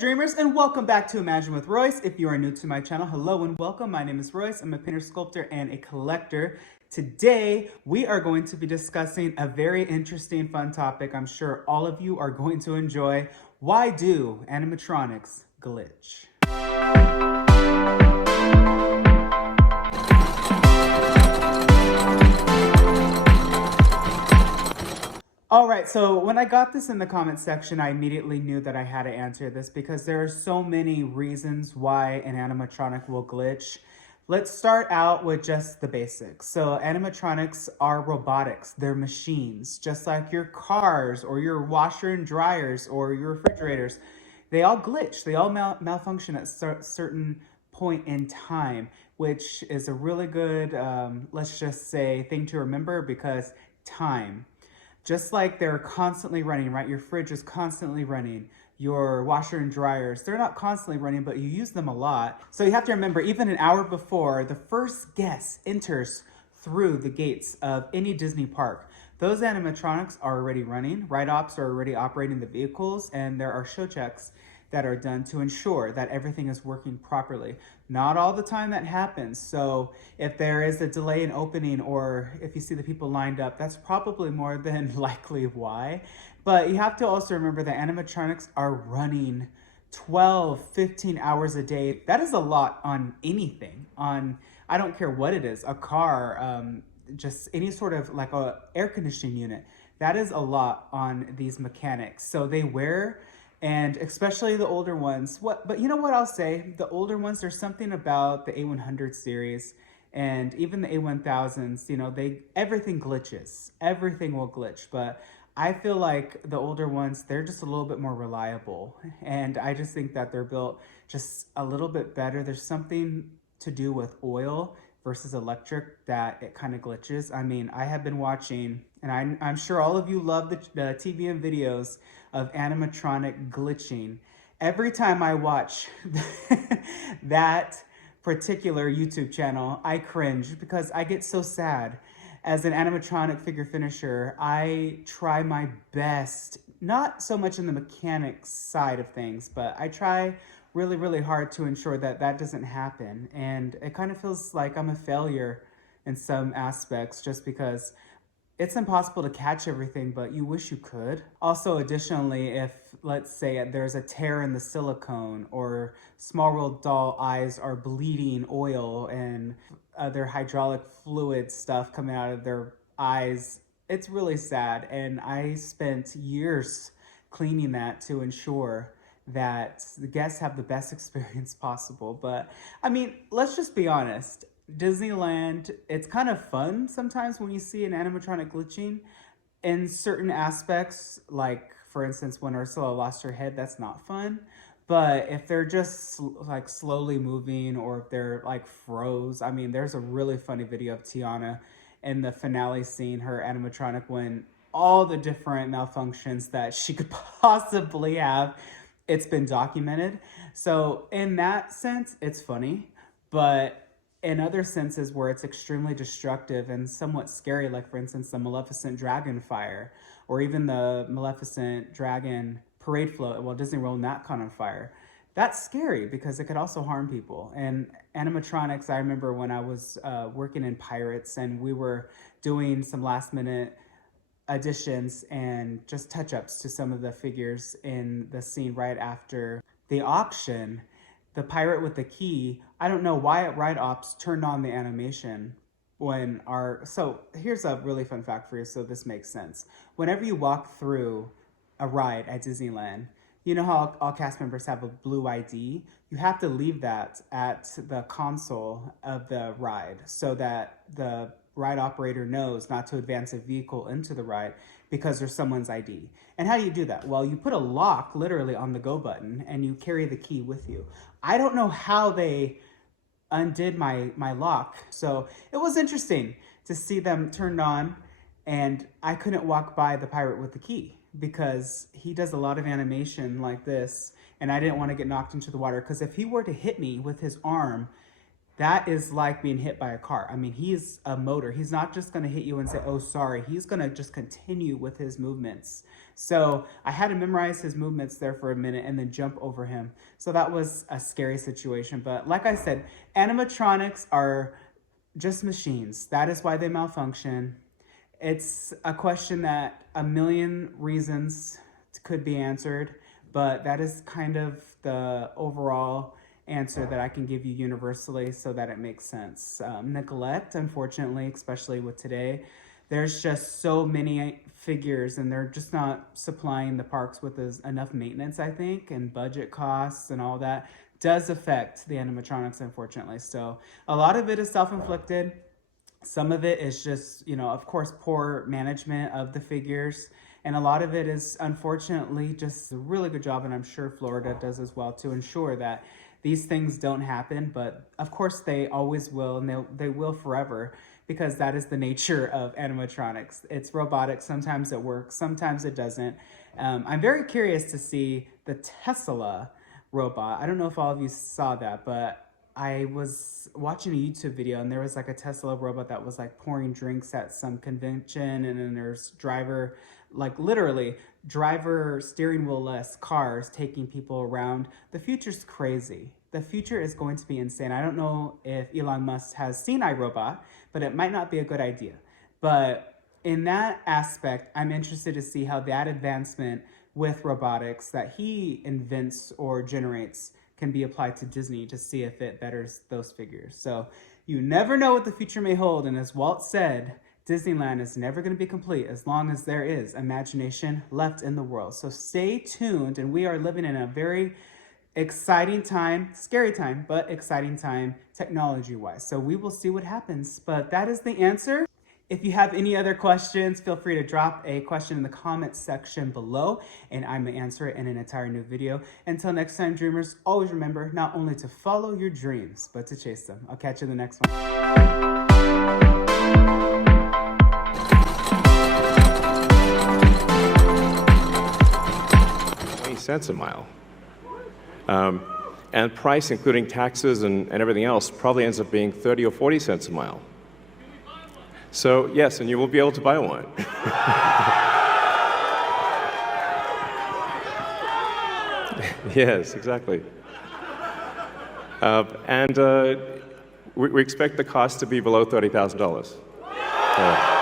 dreamers, and welcome back to Imagine with Royce. If you are new to my channel, hello and welcome. My name is Royce. I'm a painter, sculptor, and a collector. Today, we are going to be discussing a very interesting, fun topic I'm sure all of you are going to enjoy. Why do animatronics glitch? All right, so when I got this in the comment section, I immediately knew that I had to answer this because there are so many reasons why an animatronic will glitch. Let's start out with just the basics. So animatronics are robotics. They're machines, just like your cars or your washer and dryers or your refrigerators. They all glitch. They all malfunction at a certain point in time, which is a really good, let's just say, thing to remember because time. Just like they're constantly running, right? Your fridge is constantly running. Your washer and dryers, they're not constantly running, but you use them a lot. So you have to remember, even an hour before the first guest enters through the gates of any Disney park, those animatronics are already running. Ride ops are already operating the vehicles, and there are show checks that are done to ensure that everything is working properly. Not all the time that happens. So if there is a delay in opening or if you see the people lined up, that's probably more than likely why. But you have to also remember that animatronics are running 12, 15 hours a day. That is a lot on anything. I don't care what it is, a car, just any sort of like a air conditioning unit. That is a lot on these mechanics. So they wear, and especially the older ones. But you know what I'll say? The older ones, there's something about the A100 series and even the A1000s, you know, everything glitches. Everything will glitch. But I feel like the older ones, they're just a little bit more reliable. And I just think that they're built just a little bit better. There's something to do with oil versus electric that it kind of glitches. I mean, I have been watching, and I'm sure all of you love the TV and videos of animatronic glitching. Every time I watch that particular YouTube channel, I cringe because I get so sad. As an animatronic figure finisher, I try my best, not so much in the mechanics side of things, but I try really, really hard to ensure that that doesn't happen. And it kind of feels like I'm a failure in some aspects just because it's impossible to catch everything, but you wish you could. Also, additionally, if let's say there's a tear in the silicone or Small World doll eyes are bleeding oil and other hydraulic fluid stuff coming out of their eyes, it's really sad. And I spent years cleaning that to ensure that the guests have the best experience possible. But I mean, let's just be honest. Disneyland, it's kind of fun sometimes when you see an animatronic glitching in certain aspects. Like, for instance, when Ursula lost her head, that's not fun. But if they're just like slowly moving or if they're like froze, I mean, there's a really funny video of Tiana in the finale scene, her animatronic, when all the different malfunctions that she could possibly have, it's been documented. So in that sense, it's funny, but in other senses where it's extremely destructive and somewhat scary, like for instance, the Maleficent Dragon Fire, or even the Maleficent Dragon Parade Float at Walt Disney World, and that caught on fire. That's scary because it could also harm people. And animatronics, I remember when I was working in Pirates and we were doing some last minute additions and just touch-ups to some of the figures in the scene right after the auction. The pirate with the key, I don't know why at Ride Ops turned on the animation when so here's a really fun fact for you, so this makes sense. Whenever you walk through a ride at Disneyland, you know how all cast members have a blue ID? You have to leave that at the console of the ride so that the ride operator knows not to advance a vehicle into the ride because there's someone's ID. And how do you do that? Well, you put a lock literally on the go button and you carry the key with you. I don't know how they undid my lock. So it was interesting to see them turned on, and I couldn't walk by the pirate with the key because he does a lot of animation like this, and I didn't want to get knocked into the water because if he were to hit me with his arm, that is like being hit by a car. I mean, he's a motor. He's not just going to hit you and say, oh, sorry. He's going to just continue with his movements. So I had to memorize his movements there for a minute and then jump over him. So that was a scary situation. But like I said, animatronics are just machines. That is why they malfunction. It's a question that a million reasons could be answered, but that is kind of the overall answer that I can give you universally so that it makes sense. Neglect, unfortunately, especially with today, there's just so many figures and they're just not supplying the parks with enough maintenance, I think, and budget costs and all that does affect the animatronics, unfortunately. So a lot of it is self-inflicted. Some of it is just, of course, poor management of the figures. And a lot of it is, unfortunately, just a really good job, and I'm sure Florida does as well, to ensure that these things don't happen. But of course, they always will, and they will forever, because that is the nature of animatronics. It's robotics. Sometimes it works, sometimes it doesn't. I'm very curious to see the Tesla robot. I don't know if all of you saw that, but I was watching a YouTube video and there was like a Tesla robot that was like pouring drinks at some convention, and then there's literally driver steering wheel-less cars taking people around. The future's crazy. The future is going to be insane. I don't know if Elon Musk has seen iRobot, but it might not be a good idea. But in that aspect, I'm interested to see how that advancement with robotics that he invents or generates can be applied to Disney to see if it betters those figures. So you never know what the future may hold. And as Walt said, Disneyland is never going to be complete as long as there is imagination left in the world. So stay tuned. And we are living in a very exciting time, scary time, but exciting time technology-wise. So we will see what happens. But that is the answer. If you have any other questions, feel free to drop a question in the comments section below, and I may answer it in an entire new video. Until next time, dreamers, always remember not only to follow your dreams, but to chase them. I'll catch you in the next one. 20 cents a mile. And price, including taxes and everything else, probably ends up being 30 or 40 cents a mile. So yes, and you will be able to buy one. Yes, exactly. And we expect the cost to be below $30,000.